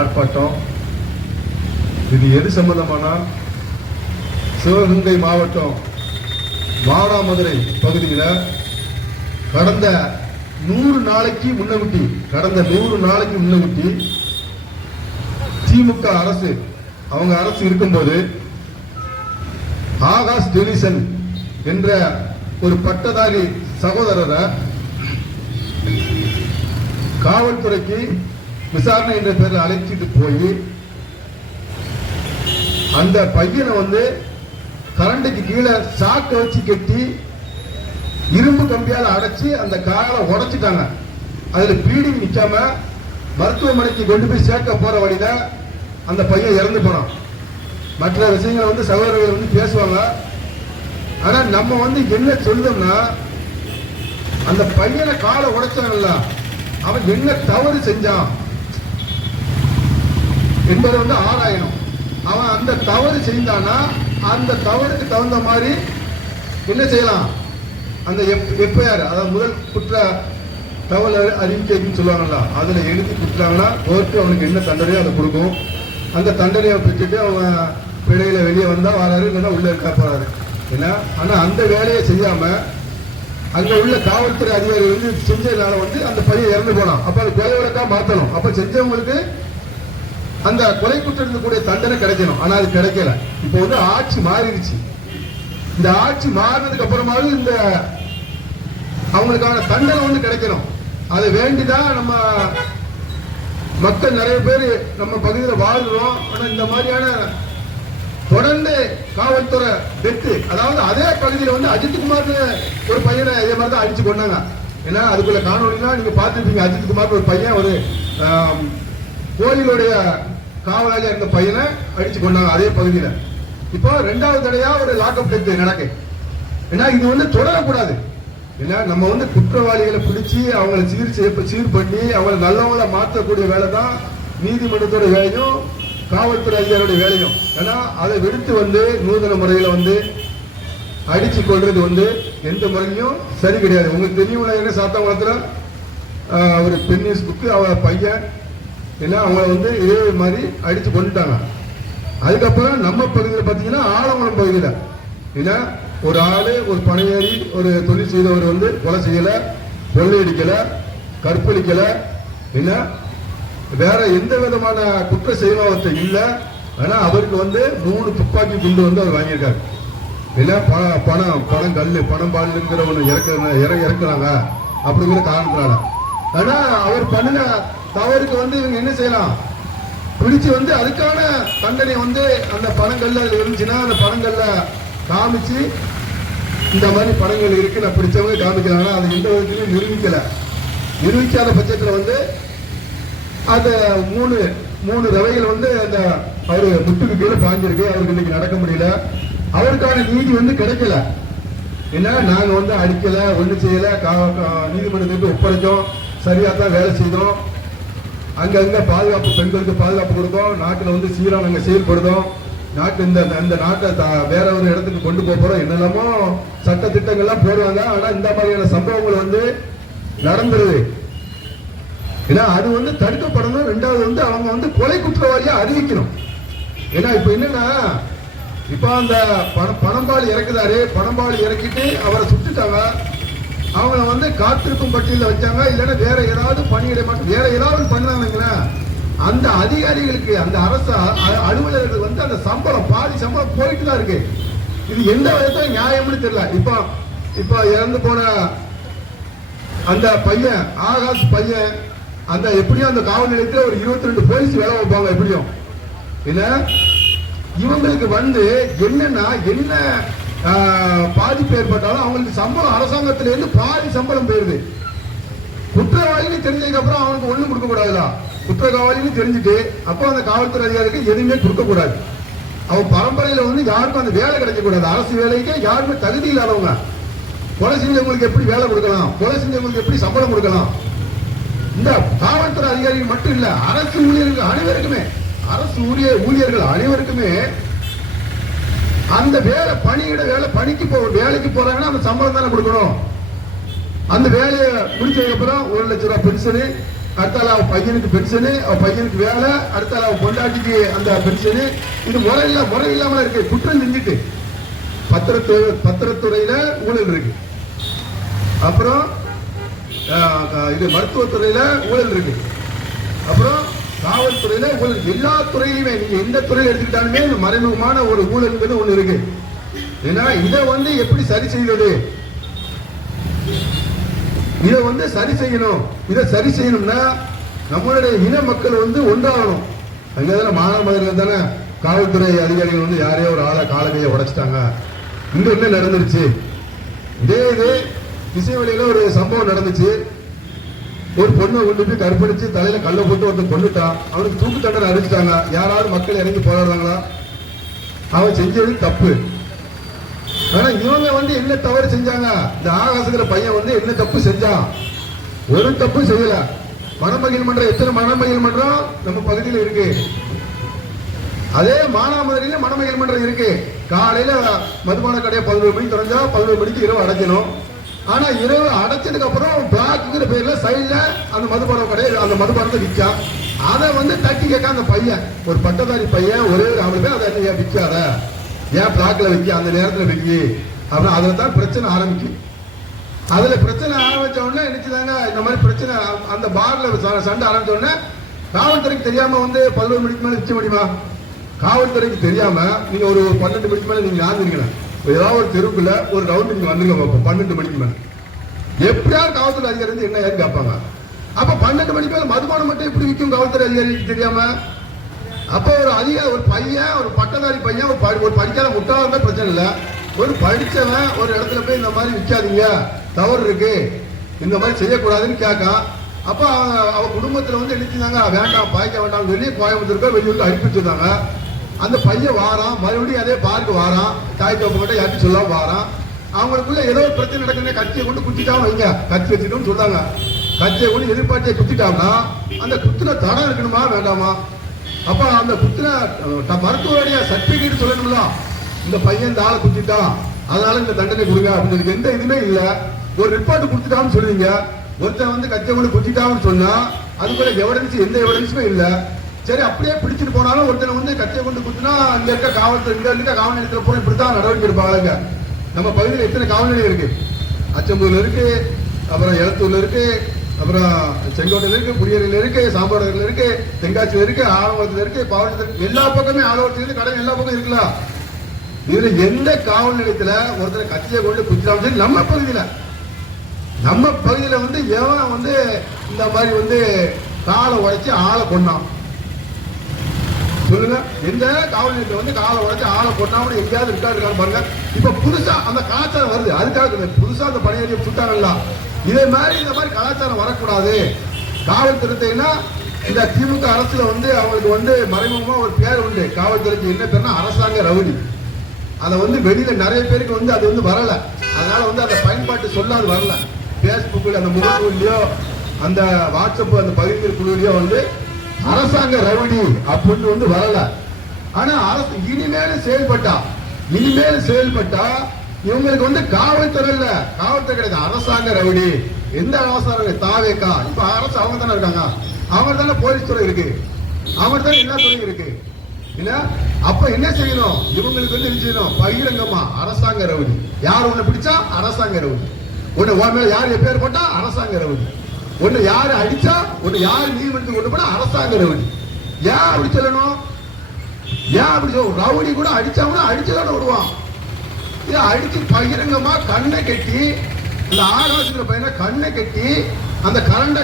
ஆர்ப்பாட்டம் இது எது சம்பந்தமான சிவகங்கை மாவட்டம் மானாமதுரை பகுதியில் கடந்த 100 நாளைக்கு முன்னவிட்டி திமுக அரசு அவங்க அரசு இருக்கும்போது ஆகாஷ் டெலிசன் என்ற ஒரு பட்டதாரி சகோதரரை காவல்துறைக்கு விசாரணை என்ற பேரில் அழைச்சிட்டு போய் அந்த பையனை கரண்டைக்கு கீழே சாக்க வச்சு கட்டி இரும்பு கம்பியால் அடைச்சி அந்த காலை உடைச்சிட்டாங்க. அதுல பீடிங் நிக்காம மருத்துவமனைக்கு கொண்டு போய் சேர்க்க போற வழியில அந்த பையன் இறந்து போனான். மற்ற விஷயங்களை சகோதரர்கள் பேசுவாங்க. ஆனா நம்ம என்ன சொல்லுதோம்னா, அந்த பையனை காலை உடைச்சாங்கல்ல, அவன் என்ன தவறு செஞ்சான் என்பது ஆராயணும். அவன் அந்த தவறு செய்தானா அந்த தவறுக்கு தகுந்த மாதிரி என்ன செய்யலாம், அந்த எஃப்ஐஆர் அதாவது முதல் குற்ற தகவல் அறிவிக்கைன்னு சொல்லுவாங்கல்ல, அதுல எழுதி கொடுத்தாங்கன்னா கோர்ட்டு அவனுக்கு என்ன தண்டனையோ அதை கொடுக்கும். அந்த தண்டனையை பெற்றுட்டு அவன் பிழையில வெளியே வந்தா வராரு, இல்லைன்னா உள்ள இருக்க போறாரு. ஏன்னா ஆனா அந்த வேலையை செய்யாம அங்க உள்ள காவல்துறை அதிகாரி செஞ்சதுனால அந்த பையன் இறந்து போனான். அப்ப அது கொலை வழக்கா மாத்தணும். அப்ப செஞ்சவங்களுக்கு அந்த கொலை குற்றத்துக்கு கூடிய தண்டனை கிடைக்கணும். ஆனா அது கிடைக்கல. இப்போ ஆட்சி மாறிடுச்சு. இந்த ஆட்சி மாறினதுக்கு அப்புறமாவது இந்த அவங்களுக்கான தண்டனை கிடைக்கணும். அதை வேண்டிதான் நம்ம மக்கள் நிறைய பேர் நம்ம பகுதியில் வாழ்றோம். ஆனா இந்த மாதிரியான தொடர்ந்து காவல்துறை டெத்து, அதாவது அதே பகுதியில் அஜித்குமார் ஒரு பையனை இதே மாதிரி தான் அடிச்சு கொண்டாங்க. ஏன்னா அதுக்குள்ள காணொலிலாம் நீங்க பார்த்துருப்பீங்க. அஜித்குமார் ஒரு பையன் ஒரு கோயிலுடைய காவலாளியா இருந்த பையனை அடிச்சு கொண்டாங்க அதே பகுதியில். இப்போ 2வது தடையா ஒரு லாக்அப் டெத் நடக்கு. ஏன்னா இது தொடரக்கூடாது. ஏன்னா நம்ம குற்றவாளிகளை பிடிச்சி அவங்களை சீர் பண்ணி அவங்களை நல்லவங்களை மாற்றக்கூடிய வேலை தான் நீதிமன்றத்தோட வேலையும் காவல்துறை அதிகாரியோட வேலையும். ஏன்னா அதை விடுத்து நூதன முறையில் அடிச்சு கொள்றது எந்த முறையும் சரி கிடையாது. உங்களுக்கு தெரியும், என்ன சாத்தாங்குளத்துல ஒரு பெண்ணிஸ் புக்கு அவ பையன் ஏன்னா அவங்கள இதே மாதிரி அடிச்சு கொண்டுட்டாங்க. அதுக்கப்புறம் நம்ம பகுதியில் பாத்தீங்கன்னா ஆலங்குளம் பகுதியில் ஏன்னா ஒரு ஆளு ஒரு பணையேறி ஒரு தொழில் செய்தவர் கொலை செய்யல, கொள்ளையடிக்கல, கற்பழிக்கல, என்ன வேற எந்த விதமான குற்ற செய்வாவத்தை இல்ல. ஆனா அவருக்கு 3 துப்பாக்கி குண்டு அவர் வாங்கியிருக்காரு. இல்ல பணம் கல்லு பணம் பாலுங்கிறவனு இறக்குறாங்க அப்படிங்கிற காரணத்தினால. ஆனா அவர் பண்ணின தவறுக்கு இவங்க என்ன செய்யலாம், பிடிச்சு அதுக்கான தண்டனை அந்த பணங்கள்ல இருந்துச்சுன்னா அந்த பணங்கள்ல காமிச்சு இந்த மாதிரி பணங்கள் இருக்கு நான் பிடிச்சவங்க காமிக்கிறாங்க. அது எந்த விதத்திலும் நிரூபிக்காத பட்சத்துல அந்த மூணு ரவைகள் அந்த அவரு முட்டுக்கு கீழே பாஞ்சிருக்கு. அவருக்கு இன்னைக்கு நடக்க முடியல. அவருக்கான நீதி கிடைக்கல. ஏன்னா நாங்க அடிக்கல, ஒண்ணு செய்யல, நீதிமன்றத்துக்கு ஒப்படைச்சோம், சரியா தான் வேலை செய்தோம், அங்க பாதுகாப்பு பெண்களுக்கு பாதுகாப்பு கொடுத்தோம், நாட்டுல சீரா நாங்க செயல்படுதோம், நாட்டு இந்த நாட்டை வேற ஒரு இடத்துக்கு கொண்டு போறோம், என்னெல்லாமோ சட்ட திட்டங்கள்லாம் போடுவாங்க. ஆனா இந்த மாதிரியான சம்பவங்கள் நடந்துருது. ஏன்னா அது தடுக்கப்படணும். 2வது அவங்க கொலை குற்றவாளியா அறிவிக்கணும். ஏன்னா இப்ப என்னன்னா, இப்ப அந்த பணம்பால் இறக்குதாரு, பணம்பால் இறக்கிட்டு அவரை சுட்டுட்டாங்க. அவங்கள காத்திருக்கும் பட்டியல வச்சாங்க. இல்லைன்னா வேற ஏதாவது பணியிட மாட்டோம், வேற ஏதாவது பண்ணாங்கன்னா அந்த அதிகாரிகளுக்கு அந்த அரசு அலுவலர்கள் அந்த சம்பளம் பாதி சம்பளம் போயிட்டு தான் இருக்கு. இது எந்த விதத்துல நியாயம்னு தெரியல. இப்ப இறந்து போன அந்த பையன் ஆகாஷ் பையன் அந்த எப்படியும் அந்த காவல் நிலையத்தில் ஒரு 22 போலீஸ் வேலை வைப்பாங்க. எப்படியும் இல்ல இவங்களுக்கு என்னன்னா என்ன பாதிப்பு ஏற்பட்டாலும் அவங்களுக்கு சம்பளம் அரசாங்கத்தில இருந்து பாதி சம்பளம் போயிருது. குற்றவாளின்னு தெரிஞ்சதுக்கு அப்புறம் அவனுக்கு ஒண்ணும் கொடுக்க கூடாதுல. குற்றவாளின்னு தெரிஞ்சுட்டு அப்போ அந்த காவல்துறை அதிகாரிக்கு எதுவுமே கொடுக்க கூடாது. அவன் பரம்பரையில யாருக்கும் அந்த வேலை கிடைக்க கூடாது. அரசு வேலைக்கு யாருமே தகுதி இல்லாதவங்க. கொலை செஞ்சவங்களுக்கு எப்படி வேலை கொடுக்கலாம், கொலை செஞ்சவங்களுக்கு எப்படி சம்பளம் கொடுக்கலாம். இந்த காவல்துறை அதிகாரிகள் மட்டும் இல்ல, அரசு ஊழியர்கள் அனைவருக்குமே, அரசு ஊழியர்கள் அனைவருக்குமே அந்த வேலை பணியிட வேலை வேலைக்கு போறாங்கன்னா அந்த சம்பளம் தானே கொடுக்கணும். அந்த வேலையை முடிச்சதுக்கு அப்புறம் 1 லட்சம் ரூபாய் பென்ஷனு, அடுத்தால அவன் பையனுக்கு பென்ஷனு, அவன் பையனுக்கு வேலை, அடுத்தால அவன் பொண்டாட்டிக்கு அந்த பென்ஷனு. இது முறை இல்லாம இருக்கு. குற்றம் செஞ்சுட்டு பத்திரத்துறையில ஊழல் இருக்கு, அப்புறம் இது மருத்துவத்துறையில ஊழல் இருக்கு, அப்புறம் காவல்துறையில ஊழல். எல்லா துறையிலுமே நீங்க எந்த துறையில எடுத்துக்கிட்டாலுமே மறைமுகமான ஒரு ஊழல்ங்கிறது ஒண்ணு இருக்கு. ஏன்னா இதை எப்படி சரி செய்வது, இதை சரி செய்யணும். இதை சரி செய்யணும்னா நம்மளுடைய இன மக்கள் ஒன்றாகணும். அங்கதானே மாநகரில் தானே காவல்துறை அதிகாரிகள் யாரையோ ஒரு ஆளை காலகையை உடைச்சிட்டாங்க. இங்க என்ன நடந்துருச்சு? இதே திசைவெளியில ஒரு சம்பவம் நடந்துச்சு. ஒரு பொண்ணை கொண்டு போய் கற்பழிச்சு தலையில கல்ல போட்டு ஒருத்தன் கொண்டுட்டான். அவனுக்கு தூக்கு தண்டனை அறிவிச்சிட்டாங்க. யாராவது மக்கள் இறங்கி போராடுறாங்களா? அவன் செஞ்சது தப்பு. ஆனா இவங்க என்ன தவறு செஞ்சாங்க? இந்த ஆகாசுங்கிற பையன் என்ன தப்பு செஞ்சான்? ஒரு தப்பு செய்யல. மணமகிழ் மன்றம், எத்தனை மணமகிழ் மன்றம் நம்ம பகுதியில் இருக்கு. அதே மானாமதுரையில மணமகிழ் மன்றம் இருக்கு. காலையில மதுபான கடையை 11 மணிக்கு திறந்தா 11 மணிக்கு இரவு அடைக்கணும். ஆனா இரவு அடைச்சதுக்கு அப்புறம் பிளாக்குங்கிற பேர்ல சைட்ல அந்த மதுபான கடை, அந்த மதுபானத்தை விற்கா. அதை தட்டி கேட்க அந்த பையன், ஒரு பட்டதாரி பையன், ஒரே அவரு பேர், அதை விற்காத, ஏன் பிளாக்ல வைக்க, அந்த நேரத்தில் வைக்க அப்படின்னு. அதுல தான் பிரச்சனை ஆரம்பிக்கும். அதுல பிரச்சனை ஆரம்பிச்ச உடனே நினைச்சுதாங்க இந்த மாதிரி பிரச்சனை. அந்த பார்ல சண்டை ஆரம்பிச்ச உடனே காவல்துறைக்கு தெரியாம 11 மணிக்கு மேல விற்க முடியுமா? காவல்துறைக்கு தெரியாம நீங்க ஒரு 12 மணிக்கு மேல நீங்க ஆந்திருக்கலாம். ஏதாவது ஒரு தெருவுக்குள்ள ஒரு ரவுண்ட் நீங்க வந்துங்க பார்ப்போம். 12 மணிக்கு மேல எப்படியாவது காவல்துறை அதிகாரி என்ன ஏன்னு கேட்பாங்க. அப்ப 12 மணிக்கு மேல மதுபானம் மட்டும் எப்படி விற்கும் காவல்துறை அதிகாரிக்கு தெரியாம? அப்ப ஒரு பையன், ஒரு பட்டதாரி பையன், ஒரு படிக்காத முட்டாள இருந்தா பிரச்சனை இல்ல. ஒரு படிச்சவன் ஒரு இடத்துல போய் இந்த மாதிரி விற்காதீங்க, தவறு இருக்கு, இந்த மாதிரி செய்யக்கூடாதுன்னு கேட்கான். அப்ப அவ குடும்பத்துல நினைச்சாங்க, வேண்டாம் பாய்க்க வேண்டாம் சொல்லி கோயம்புத்தூருக்கு வெளியூருக்கு அனுப்பி வச்சிருந்தாங்க. அந்த பையன் வாரான், மறுபடியும் அதே பார்க்கு வாரான், தாய் தோப்பு கிட்ட யாருக்கும் சொல்லாம வாரான். அவங்களுக்குள்ள ஏதோ பிரச்சனை நடக்குது, கத்தியை கொண்டு குத்திட்டாங்க வைங்க, கத்தி வச்சுட்டோம்னு சொல்றாங்க. கத்தியை கொண்டு எதிர்பார்த்தியை குத்திட்டாங்கன்னா அந்த குத்துல தடம் இருக்கணுமா வேண்டாமா? அப்ப அந்த குத்துல மருத்துவருடைய சர்டிபிகேட் சொல்லணும்ல, இந்த பையன் இந்த ஆளை குத்திட்டான் அதனால இந்த தண்டனை கொடுங்க அப்படின்னு எந்த இதுவுமே இல்ல. ஒரு ரிப்போர்ட் கொடுத்துட்டான்னு சொல்லுவீங்க. ஒருத்தன் கத்தியை கொண்டு குத்திட்டான்னு சொன்னா அதுக்குள்ள எவிடன்ஸ், எந்த எவிடன்ஸுமே இல்ல. சரி அப்படியே பிடிச்சிட்டு போனாலும் ஒருத்தனை கத்தியை கொண்டு குத்துனா இங்க இருக்க காவல்துறை, இங்க இருக்க காவல் நிலையத்தில் போய் இப்படித்தான் நடவடிக்கை எடுப்பாங்க. நம்ம பகுதியில் எத்தனை காவல் நிலையம் இருக்கு? அச்சம்பூர்ல இருக்கு, அப்புறம் எலத்தூர்ல இருக்கு, அப்புறம் செங்கோட்டையில இருக்கு, புரியரில் இருக்கு, சாம்பாடுல இருக்கு, தென்காட்சியில இருக்கு, ஆலங்குளத்துல இருக்கு, பாவட்டத்துல, எல்லா பக்கமே ஆலோசனை கடை எல்லா பக்கம் இருக்கலாம். இதுல எந்த காவல் நிலையத்துல ஒருத்தர் கத்தியை கொண்டு குத்திராம சரி நம்ம பகுதியில எவன் இந்த மாதிரி காலை உடைச்சு ஆளை கொண்டான் சொல்லுங்க? எந்த காவல் நிலையத்தை காலை உடைச்சு ஆளை கொண்டாமனு எங்கேயாவது இருக்காரு பாருங்க. இப்ப புதுசா அந்த கலாச்சாரம் வருது. அதுக்காக புதுசா அந்த பணியாளி சுட்டாங்கல்ல, இதே மாதிரி இந்த மாதிரி கலாச்சாரம் வரக்கூடாது. காவல்துறைனா இந்த திமுக அரசுல அவங்களுக்கு மறைமுகமா ஒரு பேர் உண்டு. காவல்துறைக்கு என்ன பேர்னா அரசாங்க ரவுடி. அதை வெளியில நிறைய பேருக்கு அது வரல. அதனால அந்த பயன்பாட்டு சொல்ல அது வரல. பேஸ்புக்ல அந்த முகநூல்லையோ அந்த வாட்ஸ்அப் அந்த பகிர்வு குழுலையோ அரசாங்க ரவுடி அப்படின்னு வரல. ஆனா அரசு இனிமேல் செயல்பட்டா இவங்களுக்கு காவல்துறை இல்ல, காவல்துறை கிடையாது, அரசாங்க ரவுடி. எந்த அரசாங்க? தாவேக்கா. இப்ப அரசு அவங்க தானே இருக்காங்க, அவங்க தானே போலீஸ் துறை இருக்கு, அவங்க தானே எல்லா துறையும் இருக்கு. அப்ப என்ன செய்யணும்? இவங்களுக்கு என்ன செய்யணும்? பகிரங்கமா அரசாங்க ரவுடி. யார் உன்னை பிடிச்சா அரசாங்க ரவுடி, உன்னை யார் எப்பேர் போட்டா அரசாங்க ரவுடி, உன்னை யாரு அடிச்சா, உன்னை யாரு நீதிமன்றத்துக்கு கொண்டு போனா அரசாங்க ரவுடி. ஏன் அப்படி சொல்லணும்? ஏன் அப்படி சொல்ல? ரவுடி கூட அடிச்சா கூட அடிச்சதோட விடுவான். இதை அடிச்சு பகிரங்கமா கண்ணை கட்டி, இந்த ஆகாசுங்கிற பையனை கண்ணை கட்டி, அந்த கரண்ட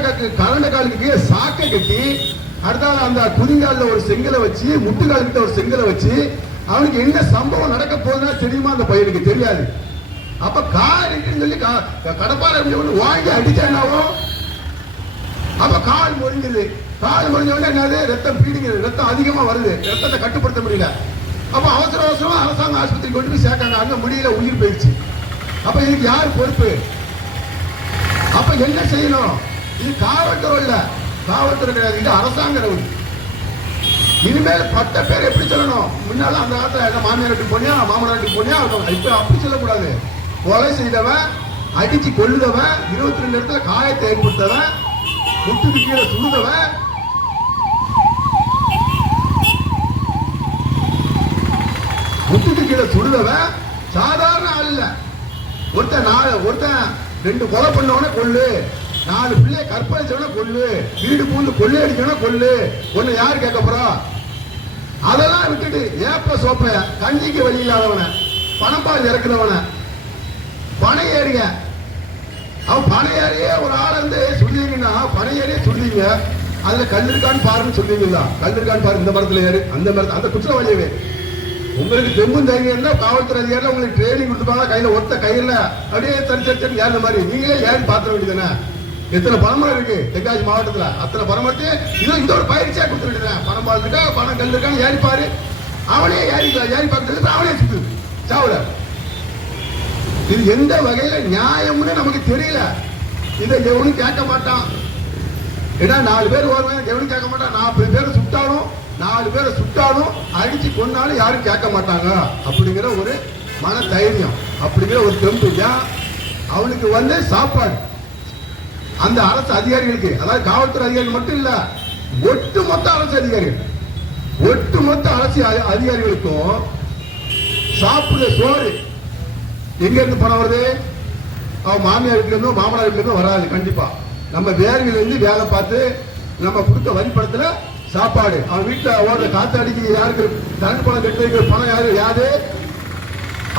காலுக்கு சாக்கை கட்டி, அடுத்தால அந்த குதிங்கால ஒரு செங்கலை வச்சு, முட்டுக்கால் கிட்ட ஒரு செங்கலை வச்சு, அவனுக்கு என்ன சம்பவம் நடக்க போகுதுன்னா தெரியுமா? அந்த பையனுக்கு தெரியாது. அப்ப கால் சொல்லி கடப்பாறை வாங்கி அடிச்சானாவும் அப்ப கால் முறிஞ்சுது. கால் முறிஞ்ச உடனே என்னது? ரத்தம் பீடிங்குது, ரத்தம் அதிகமா வருது, ரத்தத்தை கட்டுப்படுத்த முடியல. அப்ப அவசரமா அரசாங்க ஆஸ்பத்திரி கொண்டு போய் சேர்க்காங்க. அங்க முடியல, உயிர் போயிடுச்சு. அப்ப இதுக்கு யார் பொறுப்பு? அப்ப என்ன செய்யணும்? இது காவல்துறை இல்ல, காவல்துறை கிடையாது, இது அரசாங்க ரவுடி. இனிமேல் 10 பேர் எப்படி சொல்லணும்? முன்னால அந்த காலத்துல மாமியார் வீட்டுக்கு போனியா, மாமனார் வீட்டுக்கு போனியா, இப்ப அப்படி சொல்லக்கூடாது. கொலை செய்தவன், அடிச்சு கொள்ளுதவன், 22 இடத்துல காயத்தை ஏற்படுத்தவன், முட்டுக்கு கீழே சுடுதவன் முட்டுக்கு கீழே சுடுதவன் சாதாரண ஆள் இல்ல. ஒருத்தன் 2 கொலை பண்ணவன கொள்ளு, 4 பிள்ளைய கற்பழிச்சவன கொள்ளு, வீடு பூந்து கொள்ளை அடிக்கவன கொள்ளு. ஒண்ணு யாரு கேட்க போறா? அதெல்லாம் விட்டுட்டு ஏப்ப சோப்ப கஞ்சிக்கு வழி இல்லாதவன, பணப்பால் இறக்குறவன, பனை ஏறிய அவன் பனை ஏறிய ஒரு ஆள் வந்து சொல்றீங்கன்னா பனை ஏறிய சொல்றீங்க, அதுல கல் இருக்கான்னு பாருன்னு சொல்றீங்களா? கல் இருக்கான்னு பாரு, இந்த மரத்துல ஏறு, அந்த மரத்துல, அந்த குற்றவாளியவே. உங்களுக்கு தெம்பும் தைரியம் இருந்தா காவல்துறை அதிகாரிகள் உங்களுக்கு ட்ரைனிங் கொடுத்துப்பாங்க, கையில ஒத்த கையில அப்படியே தரிச்சு ஏற மாதிரி நீங்களே ஏன் பாத்திர வேண்டியதுதானே? எத்தனை பணமரம் இருக்கு தென்காசி மாவட்டத்துல, அத்தனை பணமரத்து இது ஒரு பயிற்சியா கொடுத்து வேண்டியதுதான். பணம் பால் இருக்கா, பணம் கல் இருக்கான்னு ஏறி பாரு, அவனே ஏறி பார்த்து அவனே சுத்து சாவுல. இது எந்த வகையில நியாயம்னு நமக்கு தெரியல. இதை எவனும் கேட்க மாட்டான். ஏன்னா 4 பேர் வருவாங்க, எவனும் கேட்க மாட்டான். 40 பேரை சுட்டாலும் 4 பேரை சுட்டாலும் அடிச்சு கொண்டாலும் யாரும் கேட்க மாட்டாங்க அப்படிங்கிற ஒரு மன தைரியம், அப்படிங்கிற ஒரு தெம்பு. அவனுக்கு வந்து சாப்பாடு அந்த அரசு அதிகாரிகளுக்கு, அதாவது காவல்துறை அதிகாரிகள் மட்டும் இல்ல, ஒட்டுமொத்த அரசு அதிகாரிகள், ஒட்டுமொத்த அரசு அதிகாரிகளுக்கும் சாப்பிடுற சோறு எங்க இருந்து பணம் வருது? அவன் மாமியார் வீட்டுல இருந்தும் மாமனார் வீட்டுல இருந்தும் வராது. கண்டிப்பா நம்ம வேர்வில இருந்து வேலை பார்த்து நம்ம கொடுத்த வரிப்படத்துல சாப்பாடு. அவன் வீட்டுல ஓடுற காத்தாடிக்கு யாருக்கு கரண்ட் பணம் கட்டுறதுக்கு பணம் யாது?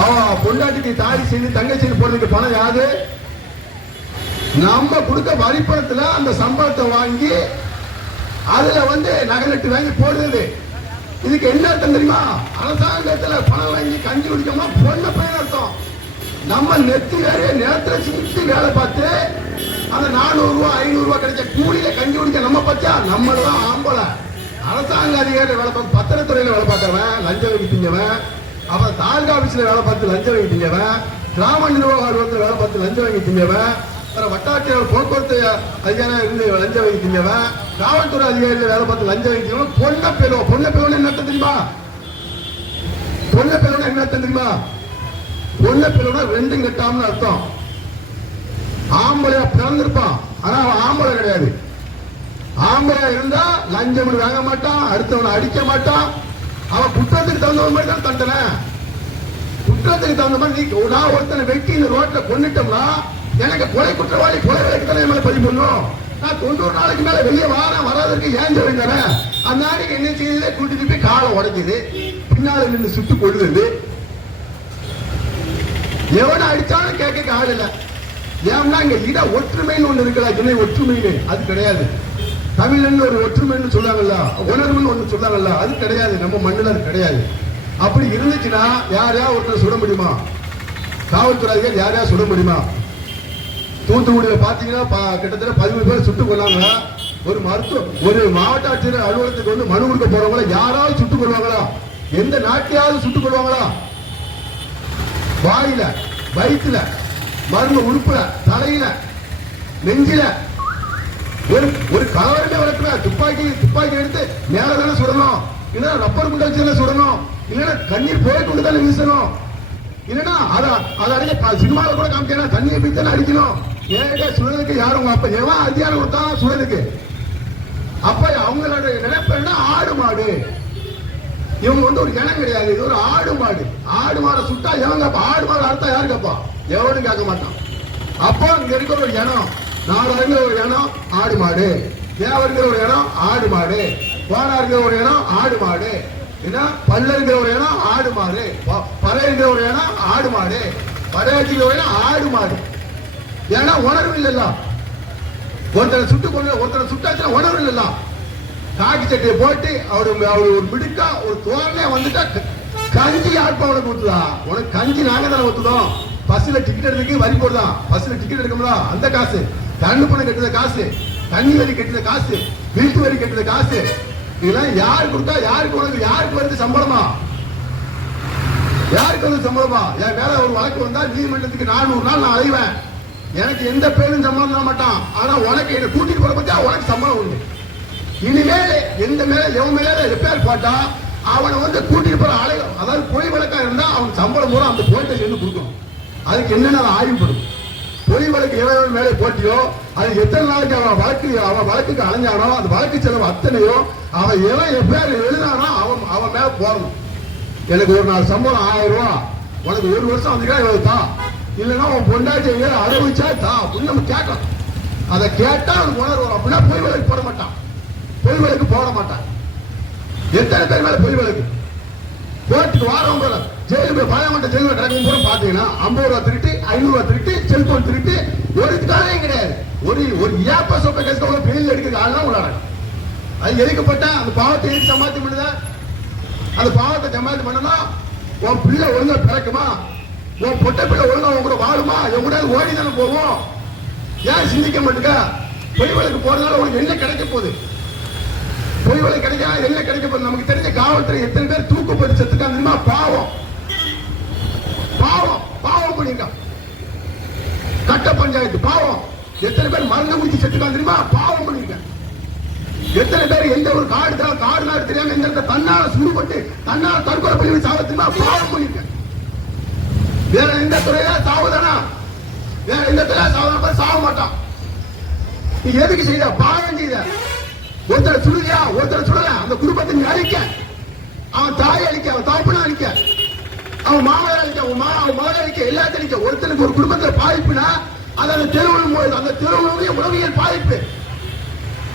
அவன் பொண்டாட்டிக்கு தாய் செய்து தங்கச்சி போடுறதுக்கு பணம் யாது? நம்ம கொடுத்த வரிப்படத்துல அந்த சம்பளத்தை வாங்கி அதுல வந்து நகலட்டு வாங்கி போடுறது. இதுக்கு என்ன அர்த்தம் தெரியுமா? அரசாங்கத்துல பணம் வாங்கி கஞ்சி குடிக்கோம்னா பொண்ண பயன் அர்த்தம். நம்ம நெத்தி வேற நேரத்துல சுத்தி வேலை பார்த்து அந்த 400 ரூபாய் 500 ரூபாய் கிடைச்ச கூலியில கஞ்சி குடிக்க நம்ம பச்சா நம்மளதான் ஆம்பளை. அரசாங்க அதிகாரி வேலை பார்த்து பத்திரத்துறையில வேலை பார்க்கறவன் லஞ்சம் வாங்கி திங்கவன், அப்புறம் தாலுகா ஆபீஸ்ல வேலை பார்த்து லஞ்சம் வாங்கி திங்கவன், கிராம நிர்வாக அலுவலகத்தில் வேலை பார்த்து லஞ்சம் வாங்கி திங்கவன், வட்டாட்சியர் போக்குவரத்து அதிகாரி இருந்து லஞ்சம் வாங்கி திங்கவன், காவல்துறை அதிகாரிகள் வேலை பார்த்து லஞ்சம் வாங்கி திங்கவன். பொண்ண பேருவன் என்ன அர்த்தம் தெரியுமா? பொண்ண பேருவன் என்ன அர்த்தம் தெரியுமா? பொண்ண பேருவன் 2 கட்டாமனு அர்த்தம். ஆம்பளையா பிறந்திருப்பான், ஆனா அவன் ஆம்பளை கிடையாது. ஆம்பளையா இருந்தா லஞ்சம் வாங்க மாட்டான், அடுத்தவனை அடிக்க மாட்டான். அவன் குற்றத்துக்கு தகுந்த மாதிரி தான் தண்டனை. குற்றத்துக்கு தகுந்த மாதிரி நான் ஒருத்தனை வெட்டி இந்த ரோட்ல கொண்டுட்டோம்னா எனக்கு கொலை குற்றவாளி கொலை விலைக்கு தானே மேல பதிவு பண்ணும். நான் 90 நாளைக்கு மேல வெளியே வராதற்கு ஏன் சொல்லுங்க. அந்த நாளைக்கு என்ன செய்யுது? கூட்டிட்டு போய் காலை உடைக்குது, பின்னால நின்று சுட்டு கொள்ளுது. எவனை அடிச்சாலும் கேட்க ஆள் இல்ல. ஏன்னா இங்க இட ஒற்றுமைன்னு ஒண்ணு இருக்குல்ல, இணை ஒற்றுமைன்னு அது கிடையாது. தமிழ்ல ஒரு ஒற்றுமைன்னு சொல்றாங்கல்ல, உணர்வுன்னு ஒண்ணு சொல்றாங்கல்ல, அது கிடையாது. நம்ம மண்ணுல அது கிடையாது. அப்படி இருந்துச்சுன்னா யாரையா ஒருத்தர் சுட முடியுமா? காவல்துறை அதிகாரி யாரையா சுட முடியுமா? தூத்துக்குடியில பாத்தீங்கன்னா கிட்டத்தட்ட 13 பேர் சுட்டுக் கொள்ளாங்க. ஒரு மாவட்ட ஆட்சியர் அலுவலகத்துக்கு வந்து மனு கொடுக்க போறவங்கள யாராவது சுட்டுக் கொள்வாங்களா? எந்த நாட்டையாவது சுட்டுக் கொள்வாங்களா? வாயில, வயிற்றுல, மர்ம உறுப்புல, தலையில, நெஞ்சில ஒரு கலவரமே வளர்க்கல. துப்பாக்கி எடுத்து மேலதானே சுடணும், இல்லைன்னா ரப்பர் குண்டை வச்சு சுடணும், இல்லைன்னா கண்ணீர் போய் கொண்டு தானே வீசணும், இல்லைன்னா அதை சினிமாவில் கூட காமிக்கணும், தண்ணியை போய் தானே அடிக்கணும். ஏக சுடுறதுக்கு யாரும் அப்ப எவன் அதிகாரம் கொடுத்தா சுடுறதுக்கு? அப்ப அவங்களோட நினைப்பு என்ன? ஆடு மாடு. இவங்க வந்து ஒரு இனம் கிடையாது, இது ஒரு ஆடு மாடு. ஆடு மாடை சுட்டா எவங்க ஆடு மாடு அர்த்தம் யாரு கேட்பா? எவனும் கேட்க மாட்டான். அப்போ இங்க இருக்கிற ஒரு இனம், நாடாருங்கிற ஒரு இனம் ஆடு மாடு, தேவருங்கிற ஒரு இனம் ஆடு மாடு, கோணாருங்கிற ஒரு இனம் ஆடு மாடு, பல்லருங்கிற ஒரு இனம் ஆடு மாடு, பறைங்கிற ஒரு இனம் ஆடு மாடு, படையாட்சிங்கிற ஒரு இனம் ஆடு மாடு. ஏன்னா உணர்வு இல்ல. ஒருத்தரை சுட்டாச்சுன்னா உணர்வு இல்ல. காக்கி சட்டையை போட்டு அவரு ஒரு மிடுக்கா ஒரு தோரணே வந்துட்டா கஞ்சி யாருப்பா உனக்கு ஊத்துதா? உனக்கு கஞ்சி நாங்க தானே ஊத்துதோம். பஸ்ல டிக்கெட் எடுத்துக்கு வரி போடுதான், பஸ்ல டிக்கெட் எடுக்கணும்ல அந்த காசு, தண்ணு பணம் கட்டுற காசு, தண்ணி வரி கட்டுற காசு, வீட்டு வரி கட்டுற காசு, இதெல்லாம் யாரு கொடுத்தா? யாருக்கு உனக்கு யாருக்கு வருது சம்பளமா? யாருக்கு வந்து சம்பளமா? என் மேல ஒரு வழக்கு வந்தா நீதிமன்றத்துக்கு 400 நாள் நான் அலைவேன், எனக்கு எந்த பேரும் சம்பளம் தர மாட்டான். ஆனா உனக்கு என்ன கூட்டிட்டு போற பத்தியா உனக்கு சம்பளம் உண்டு. இனிமேல் எந்த மேல எவன் மேல ரிப்பேர் போட்டா அவனை வந்து கூட்டிட்டு போற ஆளு, அதாவது பொய் வழக்கா இருந்தா அவன் சம்பளம் பூரா அந்த போலீஸ் இருந்து கொடுக்கணும். அதுக்கு என்னென்ன ஆய்வுப்படும்? பொய் வழக்கு எவன் மேலே போட்டியோ அது எத்தனை நாளைக்கு அவன் வழக்குக்கு அலைஞ்சானோ அந்த வழக்கு செலவு அத்தனையோ அவன் எவன் பேர் எழுதானோ அவன் மேல போடணும். எனக்கு ஒரு நாள் சம்பளம் 1000 ரூபாய், உனக்கு 1 வருஷம் வந்துக்கா இவ்வளவு தான், இல்லைன்னா உன் பொண்டாட்டி அனுபவிச்சா தான் அப்படின்னு நம்ம கேட்கணும். அதை கேட்டா அவனுக்கு உணர்வு வரும். அப்படின்னா பொய் வழக்கு போட மாட்டான், பொய் வழக்கு போட மாட்டான். எத்தனை பேர் மேல பொய் வழக்கு கோர்ட்டுக்கு வாரம் போல ஜெயிலுக்கு பாயமட்ட ஜெயிலுக்கு கிடக்கும் போது பாத்தீங்கன்னா 50 ரூபா திருட்டு, 500 ரூபா திருட்டு, செல்போன் திருட்டு, ஒரு காரணம் கிடையாது. ஒரு ஏப்ப சொப்ப கேஸ்ல பெயில் எடுக்கிற ஆள்லாம் உள்ளாங்க. அது எதுக்கப்பட்ட அந்த பாவத்தை எதுக்கு சமாத்தி பண்ணுத? அந்த பாவத்தை சமாத்தி பண்ணனா உன் பிள்ளை ஒழுங்கா பிறக்குமா, உன் பொட்ட பிள்ளை ஒழுங்கா உன் கூட வாழுமா, என் கூட ஓடி தானே போவோம். ஏன் சிந்திக்க மாட்டேங்க? பொய் வழக்கு போறதுனால உனக்கு என்ன கிடைக்க போகுது? பொய் வழக்கு கிடைக்க என்ன கிடைக்க போகுது? நமக்கு தெரிஞ்ச காவல்துறை எத்தனை பேர் தூக்குப்பட்டு செத்துக்காங்க? பாவம் பாவம் பாவம் பண்ணிருக்கான். கட்ட பஞ்சாயத்து பாவம். எத்தனை பேர் மருந்து குடிச்சு செத்துக்காங்க தெரியுமா? பாவம் பண்ணிருக்காங்க. எத்தனை பேர் எந்த ஒரு காடு நாடு தெரியாம எந்த தன்னால சுடுபட்டு தன்னால தற்கொலை பண்ணி சாவத்துமா? பாவம் பண்ணிருக்காங்க. வேற எந்த துறையில சாவுதானா? வேற எந்த துறையில சாவதான சாவ மாட்டான். நீ எதுக்கு செய்த? பாவம் செய்த. ஒருத்தரை சுடுதியா, ஒருத்தரை சுடல, அந்த குடும்பத்தை நீ அழிக்க, அவன் தாயை அழிக்க, அவன் தாப்பனை அழிக்க, அவன் மாமலை அழிக்க, அவன் மகளை அழிக்க, எல்லாத்தையும் அழிக்க. ஒருத்தனுக்கு ஒரு குடும்பத்தில் பாதிப்புனா அது அந்த தெருவுலும் போது அந்த தெருவுடைய உளவியல் பாதிப்பு.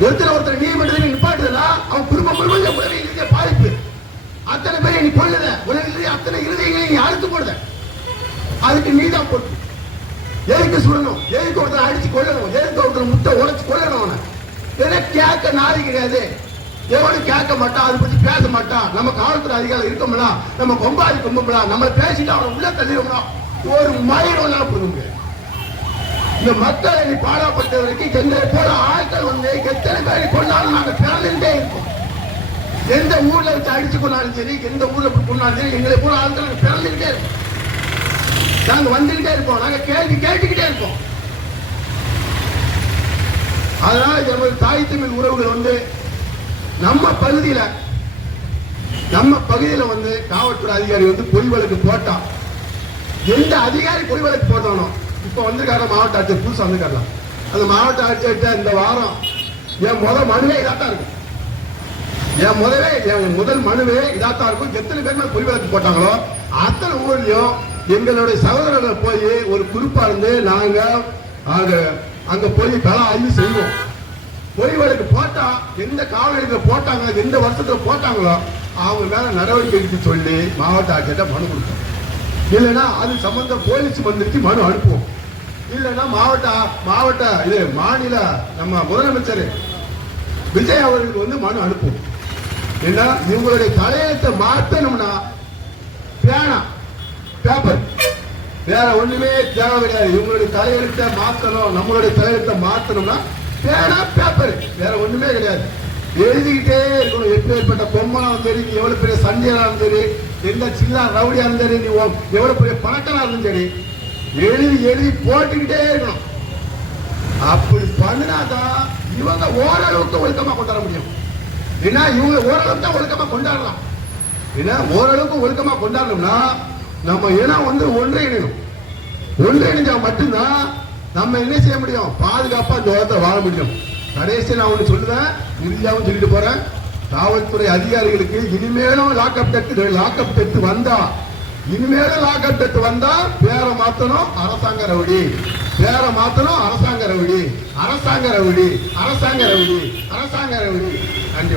ஒருத்தர் நீதிமன்றத்தில் நிப்பாட்டுதா அவன் குடும்பம் உளவியல் பாதிப்பு. அத்தனை பேரை நீ கொள்ளுத, உலகில் அத்தனை இருதயங்களை நீ அழுத்து போடுத. அதுக்கு நீதான் பொறுப்பு. எதுக்கு சுடணும்? எதுக்கு ஒருத்தர் அடிச்சு கொள்ளணும்? எதுக்கு ஒருத்தர் முட்டை உடைச்சு கொள்ளணும்? அவனை ஏன்னா கேட்க நாளை கிடையாது. எவனும் கேட்க மாட்டான், அதை பத்தி பேச மாட்டான். நம்ம காவல்துறை அதிகாரம் இருக்கோம்ல, நம்ம கொம்பாதி கும்பல நம்மளை பேசிட்டு அவனை உள்ள தள்ளிடும்னா ஒரு மயிரம் புரியும். இந்த மக்களை நீ பாடப்பட்ட வரைக்கும் எங்களை போல ஆட்கள் வந்து எத்தனை பேரை கொண்டாலும் நாங்க பிறந்துட்டே இருக்கோம். எந்த ஊர்ல வச்சு அடிச்சு கொண்டாலும் சரி, எந்த ஊர்ல கொண்டாலும் சரி, எங்களை போல ஆட்கள் பிறந்துகிட்டே இருக்கோம். நாங்க வந்துகிட்டே இருப்போம், நாங்க கேள்வி கேட்டுக்கிட்டே இருப்போம். அதனால நமது தாய் தமிழ் உறவுகள் வந்து நம்ம பகுதியில வந்து காவல்துறை அதிகாரி வந்து பொய் வழக்கு போட்டா, எந்த அதிகாரி பொய் வழக்கு போட்டானோ இப்ப வந்திருக்காரு மாவட்ட ஆட்சியர் புதுசா வந்திருக்காரு. அந்த மாவட்ட ஆட்சியர்கிட்ட இந்த வாரம் என் மனுவே இதாத்தான் இருக்கும். என் முதல் மனுவே இதாத்தான் இருக்கும். எத்தனை பேர் பொய் வழக்கு போட்டாங்களோ அத்தனை ஊர்லயும் எங்களுடைய சகோதரர்கள் போய் ஒரு குறிப்பா இருந்து நாங்க அங்க போய் கள ஆய்வு செய்வோம். பொய் வழக்கு போட்டா எந்த காவலர்கள் போட்டாங்க, எந்த வருஷத்துல போட்டாங்களோ அவங்க மேல நடவடிக்கை எடுத்து சொல்லி மாவட்ட ஆட்சியர்கிட்ட மனு கொடுப்போம். இல்லைன்னா அது சம்பந்த போலீஸ் மந்திரிக்கு மனு அனுப்புவோம். இல்லைன்னா மாநில நம்ம முதலமைச்சர் விஜய் அவர்களுக்கு வந்து மனு அனுப்புவோம். ஏன்னா இவங்களுடைய தலையெழுத்தை மாற்றணும்னா பேப்பர் வேற ஒண்ணுமே தேவை கிடையாது. இவங்களுடைய தலையெழுத்தை மாற்றணும், நம்மளுடைய தலையெழுத்தை மாற்றணும்னா பேப்பர் வேற ஒண்ணுமே கிடையாது. எழுதிக்கிட்டே இருக்கணும். எப்பேற்பட்ட பொம்மனாலும் சரி, நீ எவ்வளவு பெரிய சண்டையாலும் சரி, எந்த சின்ன ரவுடியா இருந்தாலும் சரி, நீ எவ்வளவு பெரிய பணக்காரா இருந்தாலும் சரி, எழுதி போட்டுக்கிட்டே இருக்கணும். அப்படி பண்ணினாதான் இவங்க ஓரளவுக்கு ஒழுக்கமா கொண்டாட முடியும். ஏன்னா இவங்க ஓரளவுக்கு தான் ஒழுக்கமா கொண்டாடலாம். ஏன்னா ஓரளவுக்கு ஒழுக்கமா கொண்டாடணும்னா நம்ம இனம் வந்து ஒன்றிணைஞ்சா மட்டும்தான் நம்ம என்ன செய்ய முடியும்? பாதுகாப்பா இந்த உலகத்தை வாழ முடியும். கடைசி நான் ஒண்ணு சொல்லுவேன், இறுதியாவும் சொல்லிட்டு போறேன். காவல்துறை அதிகாரிகளுக்கு இனிமேலும் லாக்அப் டெத் வந்தா பேரை மாத்தணும் அரசாங்க ரவுடி, பேரை மாத்தணும் அரசாங்க ரவுடி. நன்றி.